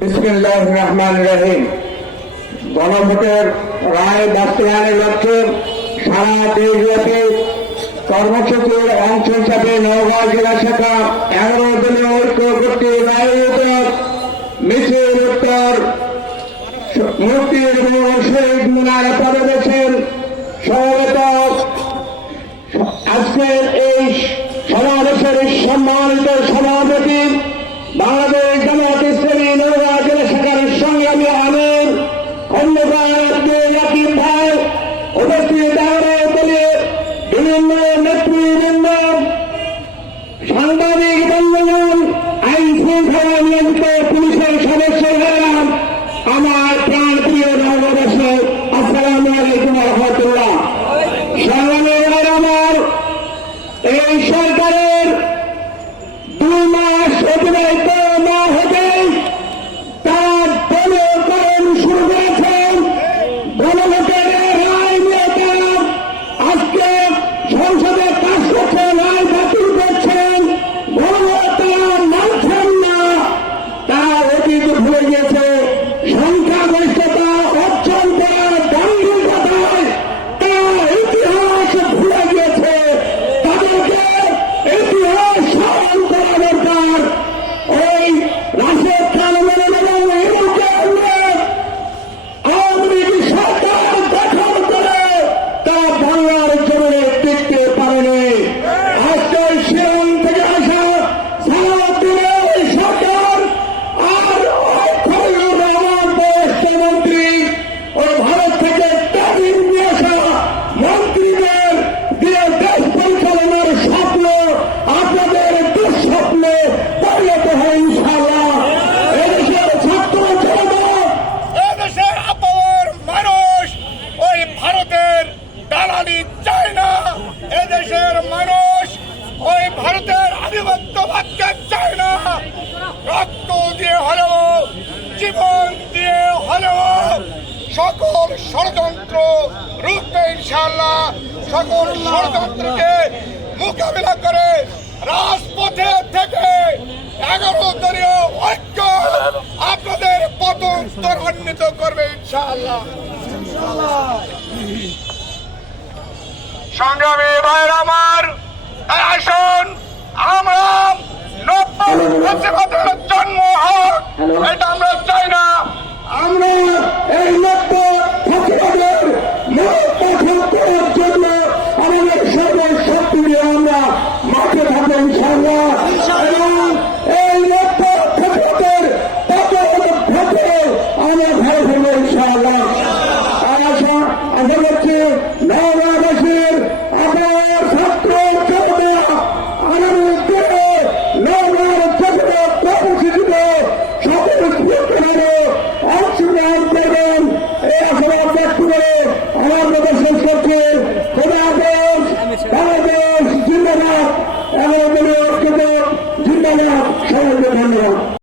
বিসমিল্লাহির রহমানির রহিম। গণভোটের রায় বাস্তবায়নের লক্ষ্যে সারা দেশব্যাপী কর্মসূচির অংশ হিসাবে নওগাঁ জেলা শাখা 11 দলীয় ঐক্য কর্তৃক আয়োজিত মিছিল উত্তর মুক্তির শহীদ মিনার পাদদেশের সমবেত আজকের এই সমাবেশের সম্মানিত সভাপতি বাংলাদেশ জামায়াত ইসলামী নওগাঁ জেলা শাখার সংগ্রামী আমির খন্দকার আব্দুল লতিফ ভাই, উপস্থিত দলীয় বিভিন্ন নেতৃবৃন্দ, সাংবাদিক বন্ধুগণ, আইন শৃঙ্খলা নিয়ন্ত্রিত পুলিশের সদস্যরা, আমার প্রাণ প্রিয় নগরবাসী, আসসালামু আলাইকুম ওয়া রাহমাতুল্লাহ। সংগ্রামী আমার এই সরকারের 2 মাস অতিবাহিত না হতে তার দলীয়করণ শুরু করেছেন। গণভোটের রায় নিয়ে তারা আজকে সংসদে কাজ করছেন, রায় বাতিল করছেন, গণভোট তারা মানছেন না। তারা অতীত ভুলে গিয়েছে, সংখ্যাগরিষ্ঠতা অর্জন করার দাম্ভিকতায় তারা ইতিহাস ভুলে গিয়েছে। তাদেরকে ইতিহাস স্মরণ করা দরকার। ওই রাশেদ খান মেনে এবং আওয়ামী লীগ সরকার গঠন করে তা বাংলার জমিনে টিকতে পারেনি। আজকে শিলং থেকে আসা সালাউদ্দিনের সরকার আর ওই খলিলুর রহমান পররাষ্ট্রমন্ত্রী, ওই ভারত থেকে তালিম নিয়ে আসা মন্ত্রীদের দিয়ে দেশ পরিচালনার স্বপ্ন আপনাদের দুঃস্বপ্নে পরিণত হয় ইনশাআল্লাহ। এদেশের ছাত্র জনতা, এদেশের আপামর মানুষ ওই ভারতের দালালি চায় না। এদেশের মানুষ ওই ভারতের আধিপত্যবাদকে চায় না। রক্ত দিয়ে হলেও, জীবন দিয়ে হলেও সকল ষড়যন্ত্র রুখতে ইনশাআল্লাহ, সকল ষড়যন্ত্রকে মোকাবিলা করে রাজপথে থেকে 11 দলীয় ঐক্য আপনাদের পতন ত্বরান্বিত করবে ইনশাআল্লাহ। সংগ্রামী ভাইয়ের আমার, আসুন আমরা নতুন প্রতিবাদের জন্ম হোক, এটা আমরা চাই না। আমরা এই লক্ষ্য প্রতিবাদের মূল করার জন্য আমাদের সর্বশক্তি দিয়ে আমরা মাঠে থাকবো ইনশাআল্লাহ। এবং এই লক্ষ্য প্রতিবাদের পথে আমরা ঘরে ফিরবো ইনশাআল্লাহ। আর আশা করছি নওগাঁ